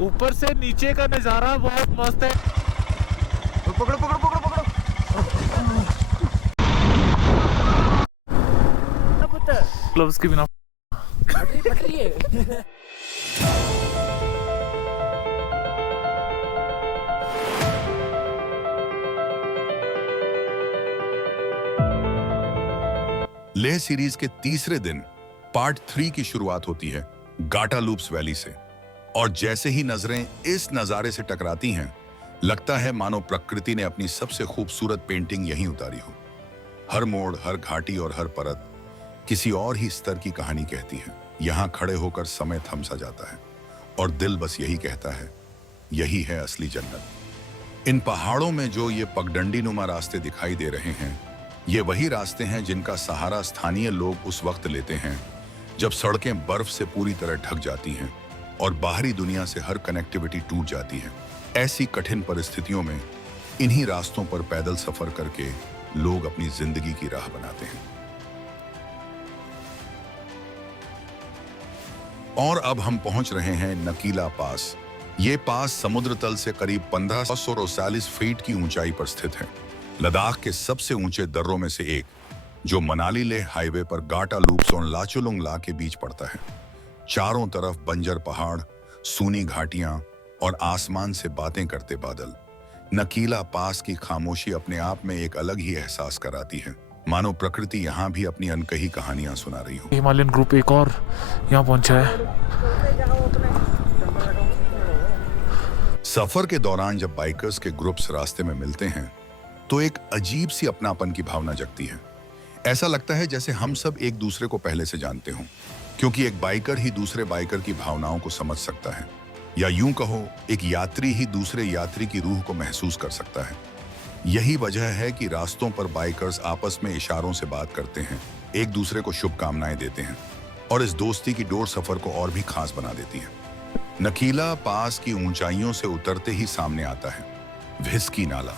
ऊपर से नीचे का नजारा बहुत मस्त है। पकड़ो पकड़ो पकड़ो पकड़ो। ग्लव्स के बिना फट रही है। लेह सीरीज के तीसरे दिन पार्ट 3 की शुरुआत होती है गाटा लूप्स वैली से। और जैसे ही नजरें इस नजारे से टकराती हैं, लगता है मानो प्रकृति ने अपनी सबसे खूबसूरत पेंटिंग यहीं उतारी हो। हर मोड़, हर घाटी और हर परत किसी और ही स्तर की कहानी कहती है। यहाँ खड़े होकर समय थम सा जाता है और दिल बस यही कहता है, यही है असली जन्नत। इन पहाड़ों में जो ये पगडंडी नुमा रास्ते दिखाई दे रहे हैं, ये वही रास्ते हैं जिनका सहारा स्थानीय लोग उस वक्त लेते हैं जब सड़कें बर्फ से पूरी तरह ढक जाती हैं और बाहरी दुनिया से हर कनेक्टिविटी टूट जाती है। ऐसी कठिन परिस्थितियों में इन्हीं रास्तों पर पैदल सफर करके लोग अपनी जिंदगी की राह बनाते हैं। और अब हम पहुंच रहे हैं नकीला पास। ये पास समुद्र तल से करीब 1540 फीट की ऊंचाई पर स्थित है। लद्दाख के सबसे ऊंचे दर्रों में से एक, जो मनाली लेह हाईवे पर गाटा लूप्स और लाचुलुंग ला के बीच पड़ता है। चारों तरफ बंजर पहाड़, सूनी घाटियां और आसमान से बातें करते बादल। नकीला पास की खामोशी अपने आप में एक अलग ही एहसास कराती है, मानो प्रकृति यहाँ भी अपनी अनकही कहानियां सुना रही हो। हिमालयन ग्रुप एक और यहाँ पहुंचा है। सफर के दौरान जब बाइकर्स के ग्रुप्स रास्ते में मिलते हैं तो एक अजीब सी अपनापन की भावना जगती है। ऐसा लगता है जैसे हम सब एक दूसरे को पहले से जानते हों, क्योंकि एक बाइकर ही दूसरे बाइकर की भावनाओं को समझ सकता है, या यूं कहो एक यात्री ही दूसरे यात्री की रूह को महसूस कर सकता है। यही वजह है कि रास्तों पर बाइकर्स आपस में इशारों से बात करते हैं, एक दूसरे को शुभकामनाएं देते हैं और इस दोस्ती की डोर सफर को और भी खास बना देती है। नकीला पास की ऊंचाइयों से उतरते ही सामने आता है व्हिस्की नाला।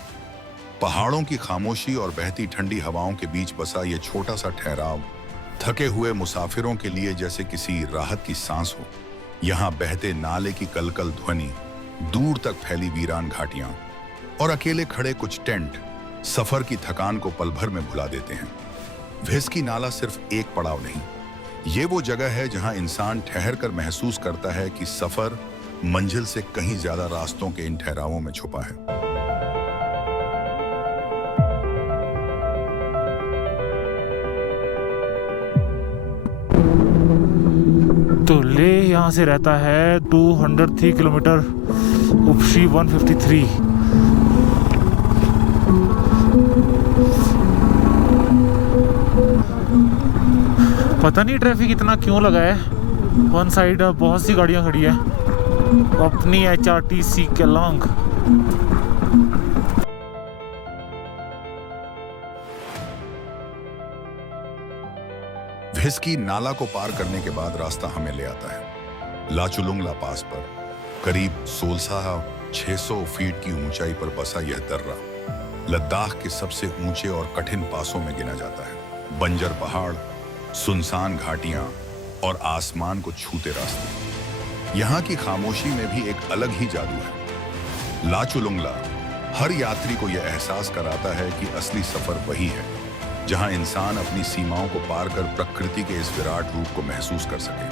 पहाड़ों की खामोशी और बहती ठंडी हवाओं के बीच बसा ये छोटा सा ठहराव थके हुए मुसाफिरों के लिए जैसे किसी राहत की सांस हो। यहाँ बहते नाले की कलकल ध्वनि, दूर तक फैली वीरान घाटियां और अकेले खड़े कुछ टेंट सफर की थकान को पल भर में भुला देते हैं। व्हिस्की नाला सिर्फ एक पड़ाव नहीं, ये वो जगह है जहां इंसान ठहर कर महसूस करता है कि सफर मंजिल से कहीं ज्यादा रास्तों के इन ठहरावों में छुपा है। तो लेह यहाँ से रहता है 203 किलोमीटर, उपशी 153। पता नहीं ट्रैफिक इतना क्यों लगा है। वन साइड बहुत सी गाड़ियाँ खड़ी है, अपनी HRTC केलांग। व्हिस्की नाला को पार करने के बाद रास्ता हमें ले आता है लाचुलुंग ला पास पर। करीब 1600 फीट की ऊंचाई पर बसा यह दर्रा लद्दाख के सबसे ऊंचे और कठिन पासों में गिना जाता है। बंजर पहाड़, सुनसान घाटियां और आसमान को छूते रास्ते। यहाँ की खामोशी में भी एक अलग ही जादू है। लाचुलुंग ला हर यात्री को यह एहसास कराता है कि असली सफर वही है जहां इंसान अपनी सीमाओं को पार कर प्रकृति के इस विराट रूप को महसूस कर सके।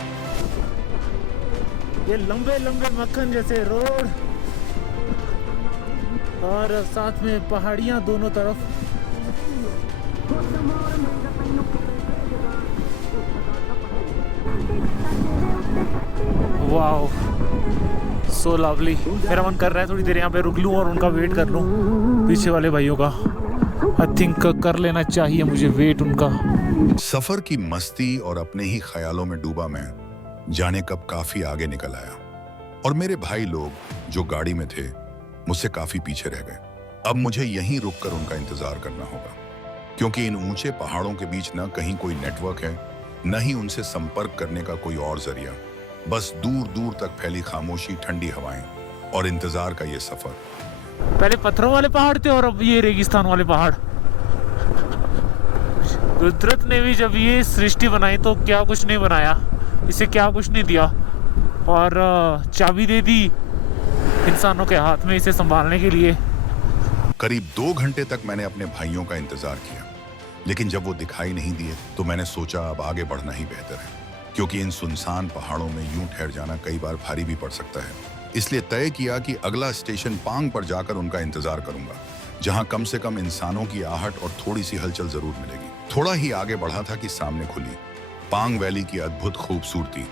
ये लंबे लंबे मक्खन जैसे रोड और साथ में पहाड़ियां दोनों तरफ। Wow, so lovely. मेरा मन कर रहा है थोड़ी देर यहाँ पे रुक लूं और उनका वेट कर लूं, पीछे वाले भाइयों का। आई थिंक कर लेना चाहिए मुझे वेट उनका। सफर की मस्ती और अपने ही ख्यालों में डूबा मैं जाने कब काफी आगे निकल आया और मेरे भाई लोग जो गाड़ी में थे मुझसे काफी पीछे रह गए। अब मुझे यहीं रुककर उनका इंतजार करना होगा, क्योंकि इन ऊंचे पहाड़ों के बीच न कहीं कोई नेटवर्क है, न ही उनसे संपर्क करने का कोई और जरिया। बस दूर दूर तक फैली खामोशी, ठंडी हवाएं और इंतजार का ये सफर। पहले पत्थरों वाले पहाड़ थे और अब ये रेगिस्तान वाले पहाड़। कुदरत ने भी जब ये सृष्टि बनाई तो क्या कुछ नहीं बनाया, इसे क्या कुछ नहीं दिया और चाबी दे दी इंसानों के हाथ में इसे संभालने के लिए। करीब 2 घंटे तक मैंने अपने भाइयों का इंतजार किया, लेकिन जब वो दिखाई नहीं दिए तो मैंने सोचा अब आगे बढ़ना ही बेहतर है, क्योंकि इन सुनसान पहाड़ों में यूं ठहर जाना कई बार भारी भी पड़ सकता है। इसलिए तय किया कि अगला स्टेशन पांग पर जाकर उनका इंतजार करूंगा, जहां कम से कम इंसानों की आहट और थोड़ी सी हलचल जरूर मिलेगी। थोड़ा ही आगे बढ़ा था कि सामने खुली पांग वैली की अद्भुत खूबसूरती।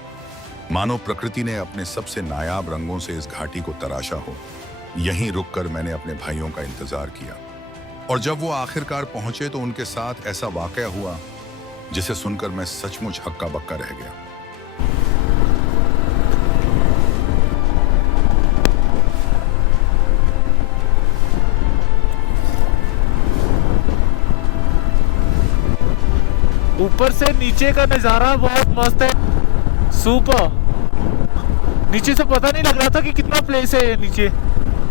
मानो प्रकृति ने अपने सबसे नायाब रंगों से इस घाटी को तराशा हो। यहीं रुककर मैंने अपने भाइयों का इंतजार किया, और जब वो आखिरकार पहुंचे तो उनके साथ ऐसा वाकया हुआ जिसे सुनकर मैं सचमुच हक्का बक्का रह गया। ऊपर से नीचे का नजारा बहुत मस्त है, सुपर। नीचे से पता नहीं लग रहा था कि कितना प्लेस है ये नीचे,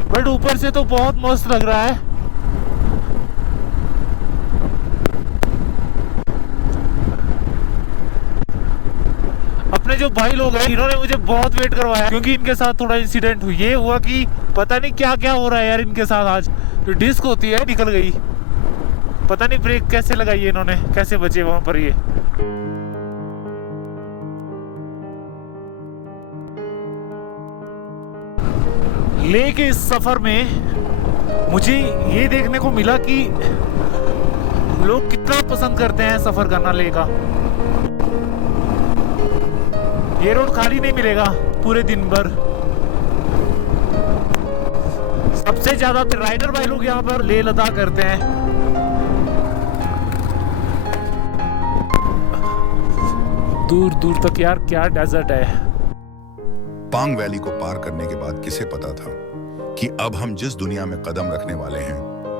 बट ऊपर से तो बहुत मस्त लग रहा है। अपने जो भाई लोग हैं इन्होंने मुझे बहुत वेट करवाया, क्योंकि इनके साथ थोड़ा इंसिडेंट हुआ। ये हुआ कि पता नहीं क्या क्या हो रहा है यार इनके साथ। आज जो डिस्क होती है निकल गई, पता नहीं ब्रेक कैसे लगाई है इन्होंने, कैसे बचे वहां पर ये। ले के इस सफर में मुझे ये देखने को मिला कि लोग कितना पसंद करते हैं सफर करना ले का। ये रोड खाली नहीं मिलेगा पूरे दिन भर। सबसे ज्यादा राइडर भाई लोग यहाँ पर लेह लद्दाख करते हैं। दूर दूर तक यार क्या डेजर्ट है। पांग वैली को पार करने के बाद किसे पता था कि अब हम जिस दुनिया में कदम रखने वाले हैं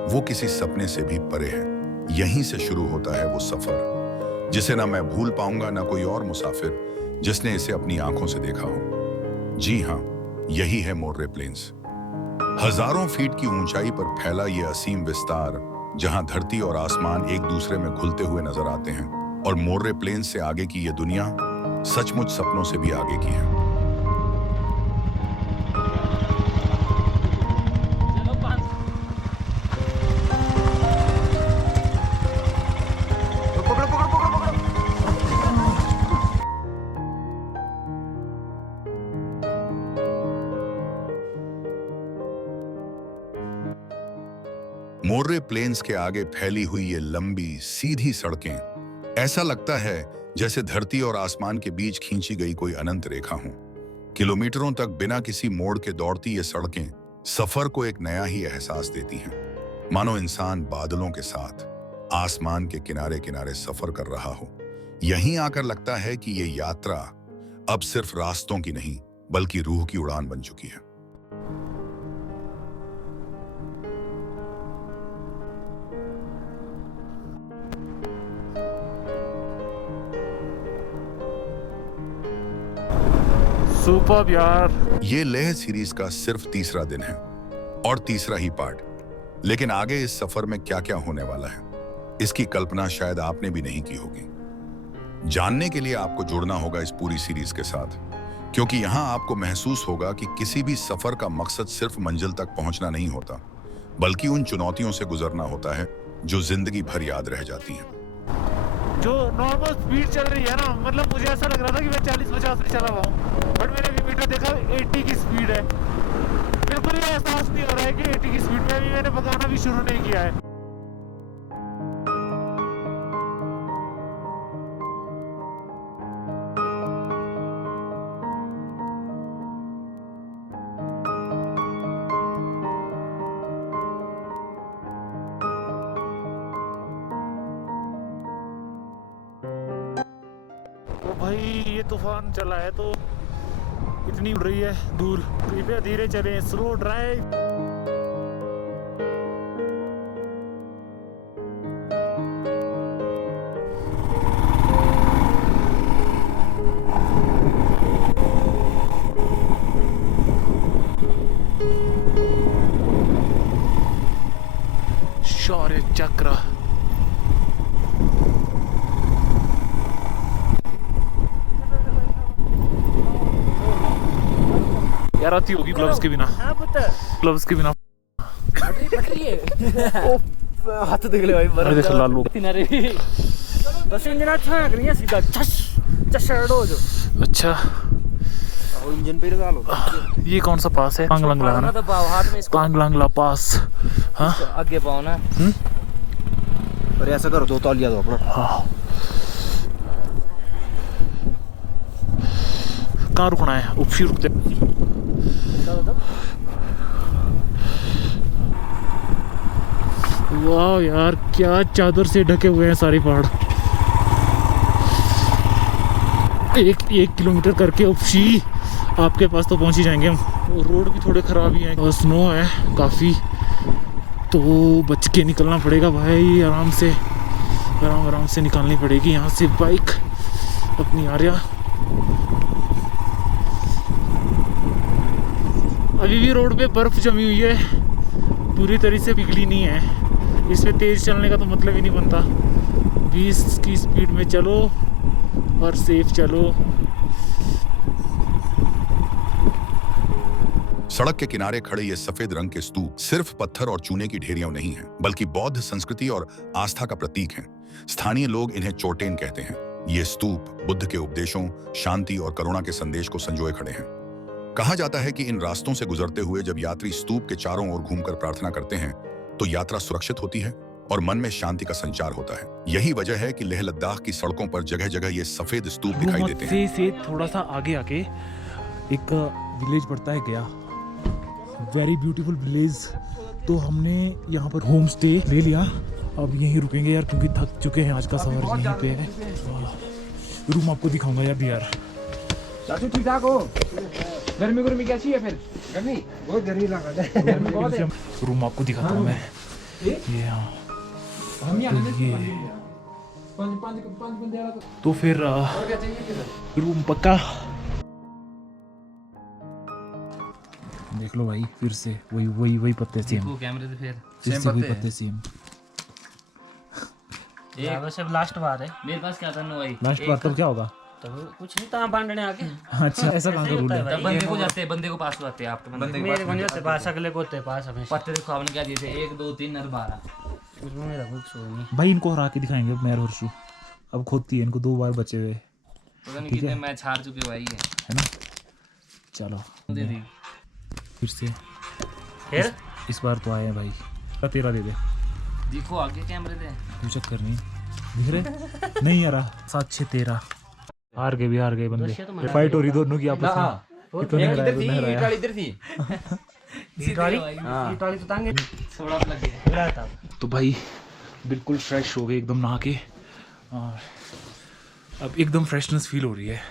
वो किसी सपने से भी परे है। यहीं से शुरू होता है वो सफर जिसे ना मैं भूल पाऊंगा, ना कोई और मुसाफिर जिसने इसे अपनी आंखों से देखा हो। जी हाँ, यही है मोर्रे प्लेन्स। हजारों फीट की ऊंचाई पर फैला ये असीम विस्तार, जहां धरती और आसमान एक दूसरे में घुलते हुए नजर आते हैं, और मोर्रे प्लेन्स से आगे की ये दुनिया सचमुच सपनों से भी आगे की है। पकड़ो पकड़ो पकड़ो पकड़ो। मोर्रे प्लेन्स के आगे फैली हुई ये लंबी सीधी सड़कें, ऐसा लगता है जैसे धरती और आसमान के बीच खींची गई कोई अनंत रेखा हो। किलोमीटरों तक बिना किसी मोड़ के दौड़ती ये सड़कें सफर को एक नया ही एहसास देती हैं, मानो इंसान बादलों के साथ आसमान के किनारे किनारे सफर कर रहा हो। यहीं आकर लगता है कि ये यात्रा अब सिर्फ रास्तों की नहीं बल्कि रूह की उड़ान बन चुकी है। सुपर्ब यार। ये लेह सीरीज का सिर्फ तीसरा दिन है और तीसरा ही पार्ट, लेकिन आगे इस सफर में क्या क्या होने वाला है इसकी कल्पना शायद आपने भी नहीं की होगी। जानने के लिए आपको जुड़ना होगा इस पूरी सीरीज के साथ, क्योंकि यहां आपको महसूस होगा कि किसी भी सफर का मकसद सिर्फ मंजिल तक पहुंचना नहीं होता, बल्कि उन चुनौतियों से गुजरना होता है जो जिंदगी भर याद रह जाती हैं। जो नॉर्मल स्पीड चल रही है ना, मतलब मुझे ऐसा लग रहा था कि मैं 40-50 में चला हुआ हूँ, बट मैंने भी मीटर देखा 80 की स्पीड है। बिल्कुल ये एहसास नहीं हो रहा है कि 80 की स्पीड में भी मैंने भगाना भी शुरू नहीं किया है। तो भाई ये तूफान चला है तो इतनी उड़ रही है दूर। कृपया धीरे चलें, स्लो ड्राइव। शौर्य चक्र। यार आती होगी ग्लव्स के बिना, हाँ पुत्र ग्लव्स के बिना। फट रही है हाथ देख ले भाई अरे देख लालू। बस इंजन अच्छा है करिए सीधा चश चश हो जो अच्छा वो इंजन पे लगा लो ये कौन सा पास है? पांगलंगला ना, तो पाओ हाथ में इसको पांगलंगला पास। हाँ आगे पाओ ना और ऐसा करो 2 तौलिया दो अपना। हाँ कहाँ रुकना है? उपसी रुकते। वाह यार क्या चादर से ढके हुए हैं सारे पहाड़। 1 किलोमीटर करके उपसी आपके पास तो पहुंच ही जाएंगे हम। और रोड भी थोड़े खराब ही हैं और स्नो है काफ़ी, तो बच के निकलना पड़ेगा भाई। आराम से निकालनी पड़ेगी यहाँ से बाइक अपनी आर्या। अभी भी रोड पे बर्फ़ जमी हुई है, पूरी तरह से पिघली नहीं है। इसमें तेज़ चलने का तो मतलब ही नहीं बनता। 20 की स्पीड में चलो और सेफ चलो। सड़क के किनारे खड़े ये सफेद रंग के स्तूप सिर्फ पत्थर और चूने की ढेरियां नहीं हैं, बल्कि बौद्ध संस्कृति और आस्था का प्रतीक हैं। स्थानीय लोग इन्हें चोटेन कहते हैं। ये स्तूप बुद्ध के उपदेशों, शांति और करुणा के संदेश को संजोए खड़े हैं। कहा जाता है कि इन रास्तों से गुजरते हुए जब यात्री स्तूप के चारों ओर घूमकर प्रार्थना करते हैं तो यात्रा सुरक्षित होती है और मन में शांति का संचार होता है। यही वजह है कि लेह लद्दाख की सड़कों पर जगह जगह ये सफेद स्तूप दिखाई देते हैं। से थोड़ा सा आगे आके एक विलेज पड़ता है गया, वेरी ब्यूटीफुल विलेज। तो हमने यहाँ पर होम स्टे ले लिया, अब यहीं रुकेंगे यार क्योंकि थक चुके हैं। आज का सफर यहीं पे है। रूम आपको दिखाऊंगा यार यार। चाचू ठीक ठाक हो? गर्मी कैसी है फिर? गर्मी बहुत गर्मी लगा है। रूम आपको दिखाता हूँ मैं। ये हाँ तो फिर रूम पक्का देख लो भाई। फिर से वही पत्ते सेम कैमरे से फिर से वही पत्ते सेम। ये बस अब लास्ट बार है मेरे पास। क्या करना भाई? लास्ट बार तब क्या होगा? तब कुछ नहीं तो बांधने आके। अच्छा ऐसा कहाँ का रूल है? तब बंदे को जाते हैं, बंदे को पास होते हैं आपके बंदे मेरे बन जाते पास, अगले को होते पास हमेशा। पत्ते देखो आपने क्या दिए थे? 1 2 3 और 12 उसमें मेरा कुछ नहीं भाई। इनको हरा के दिखाएंगे अब मैं और हर्षु। अब खोदती है इनको 2 बार बचे हुए। पता नहीं कितने मैच हार चुके भाई है ना। चलो दे दी फिर से फिर इस बार तो आए हैं भाई। तेरा दे दे। देखो आगे कैमरे दे तू चक्कर नहीं दिख रहे नहीं यार। 7 6 13 हार गए बंदे। फाइट हो रही दोनों की आपस में। इधर थी इटाली तो तांगे थोड़ा लग गया था। तो भाई बिल्कुल फ्रेश हो गए एकदम नहा के, और अब एकदम फ्रेशनेस फील हो रही है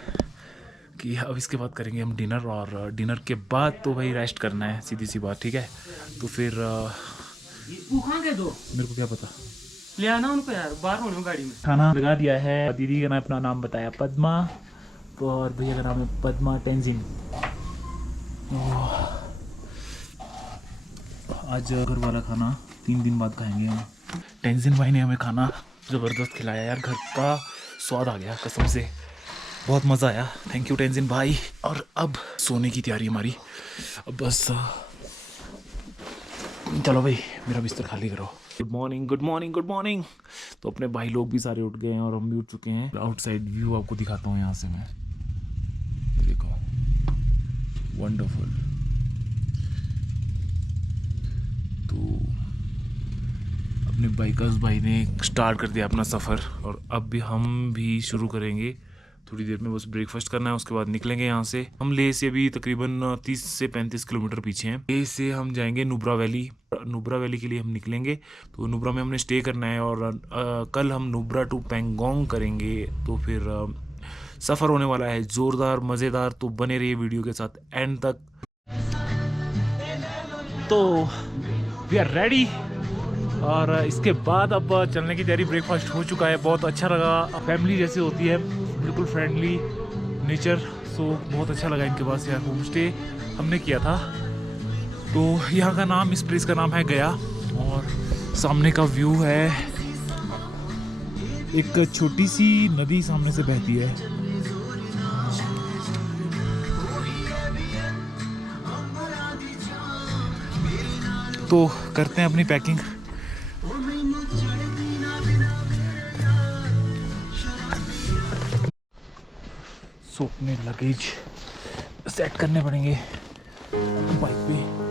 कि अब इसके बाद करेंगे हम डिनर। और डिनर के बाद तो भाई रेस्ट करना है, सीधी सी बात। ठीक है तो फिर मेरे को क्या पता, ले आना उनको यार, बाहर होने गाड़ी में। खाना लगा दिया है। दीदी का नाम अपना नाम बताया पद्मा, और भैया का नाम है पद्मा टेंजिन। आज घर वाला खाना 3 दिन बाद खाएंगे हम। टेंजिन भाई ने हमें खाना ज़बरदस्त खिलाया यार, घर का स्वाद आ गया कसम से, बहुत मज़ा आया। थैंक यू टेंजिन भाई। और अब सोने की तैयारी हमारी। अब बस चलो भाई मेरा बिस्तर खाली करो। Good morning good morning good morning. तो अपने भाई लोग भी सारे उठ गए हैं और हम भी उठ चुके हैं। आउटसाइड व्यू आपको दिखाता हूँ यहाँ से मैं। देखो वंडरफुल। तो अपने बाइकर्स भाई ने स्टार्ट कर दिया अपना सफ़र, और अब भी हम भी शुरू करेंगे थोड़ी देर में। बस ब्रेकफास्ट करना है, उसके बाद निकलेंगे यहाँ से। हम लेह से भी तकरीबन 30 से 35 किलोमीटर पीछे हैं। लेह से हम जाएंगे नुब्रा वैली। नुब्रा वैली के लिए हम निकलेंगे, तो नुब्रा में हमने स्टे करना है। और कल हम नुब्रा टू पेंगोंग करेंगे। तो फिर सफ़र होने वाला है ज़ोरदार मज़ेदार। तो बने रहिए वीडियो के साथ एंड तक। तो वी आर रेडी, और इसके बाद अब चलने की तैयारी। ब्रेकफास्ट हो चुका है, बहुत अच्छा लगा। फैमिली जैसे होती है, बिल्कुल फ्रेंडली नेचर। सो बहुत अच्छा लगा इनके पास यार। होम स्टे हमने किया था। तो यहाँ का नाम, इस प्लेस का नाम है गया, और सामने का व्यू है, एक छोटी सी नदी सामने से बहती है। तो करते हैं अपनी पैकिंग। सो अपने लगेज सेट करने पड़ेंगे बाइक पे।